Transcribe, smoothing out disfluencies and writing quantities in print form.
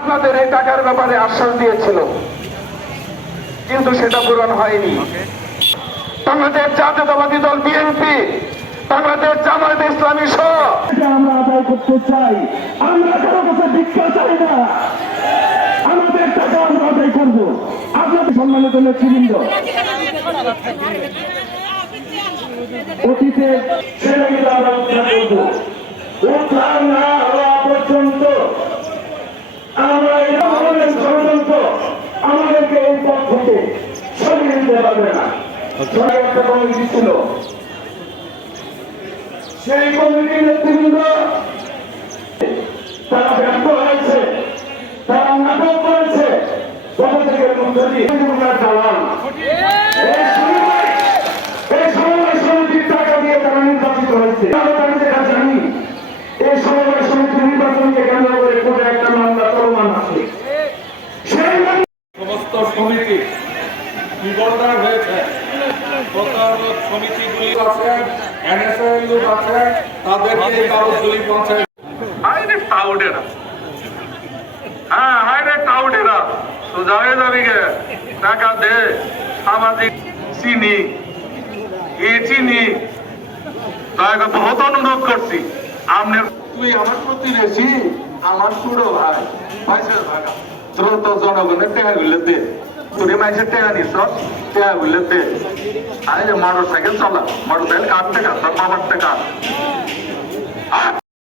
আপনাদের এই টাকার ব্যাপারে আশ্বাস দিয়েছিল, কিন্তু সেটা পূরণ হয়নি। বাংলাদেশ জাতীয়তাবাদী দল বিএনপি, বাংলাদেশ জামায়াতে ইসলামী সহ আমরা আদায় করতে চাই। আমরা কারো কাছে ভিক্ষা চাই না, আমাদের টাকা আমরা আদায় করবো। আপনাদের সম্মানিত নেতৃবৃন্দ, অতীতে সেগুলো আমরা উদ্ধার করবো। উদ্ধার না হওয়া পর্যন্ত আমরা ষড়যন্ত্র আমাদেরকে এই পথ থেকে সরিয়ে দিতে পারবে না। একটা কমিটি ছিল, সেই কমিটির নেতৃবৃন্দ তারা ব্যর্থ হয়েছে, তারা নাটক করেছে। কোথা থেকে চালান এই সমবায় সমিতির টাকা দিয়ে তারা নির্বাচিত হয়েছে। আমি যেটা জানি, এই সমবায় সমিতির নির্বাচনকে কেন্দ্র করে কোন একটা মামলা চলমান আছে। সেই সমস্ত সমিতি বিবর্তন হয়েছে, প্রতারক সমিতিগুলি আছে, এনএসএল লোক আছে, তাদেরকে কাগজগুলি পৌঁছায়। হাইরে টাউডেরা, হ্যাঁ হাইরে টাউডেরা সোজা হয়ে যাবি গে। টাকা দে, সামাজিক চিনি এই চিনি তাকে বহুত অনুরোধ করছি। আপনার তুই আমার প্রতিবেশী, আমার ছোট ভাই, পয়সার ভাগা দ্রুত জনগণের টাকা গুলো দে। তোরে মাইসের টাকা নিস, টাকা গুলো দে। আরে মোটর সাইকেল চালা, মোটর সাইকেল কার টাকা? তোর বাবার টাকা।